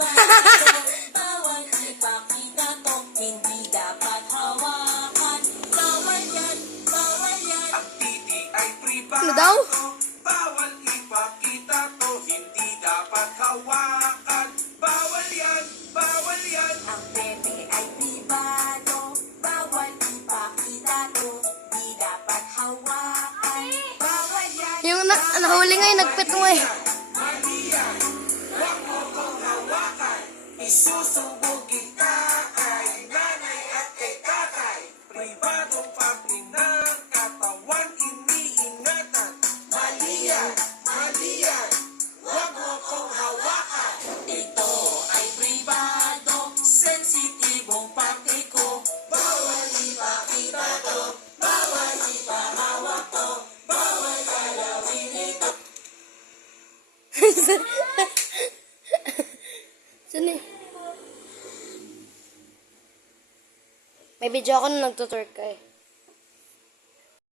Bawal ipakita to, hindi dapat hawakan. Bawal yan, bawal yan. Ang titi ay pribado. Ano daw? Bawal ipakita to, hindi dapat hawakan. Bawal yan, bawal yan. Ang bebe ay pribado. Bawal ipakita to, hindi dapat hawakan. Bawal yan. Yung nahuli nga yung nagpit mo eh. Mali yan, huwag mo kong hawakan. Isusumbong kita kay nanay at kay tatay. Pribadong parte ng katawan iniingatan. Mali yan, huwag mo kong hawakan. Ito ay pribado, sensitibong parte ko. Bawal ipakita to, bawal ipahawak to, bawal galawin ito. Saan eh? May video ako na nagtutwerk ka eh.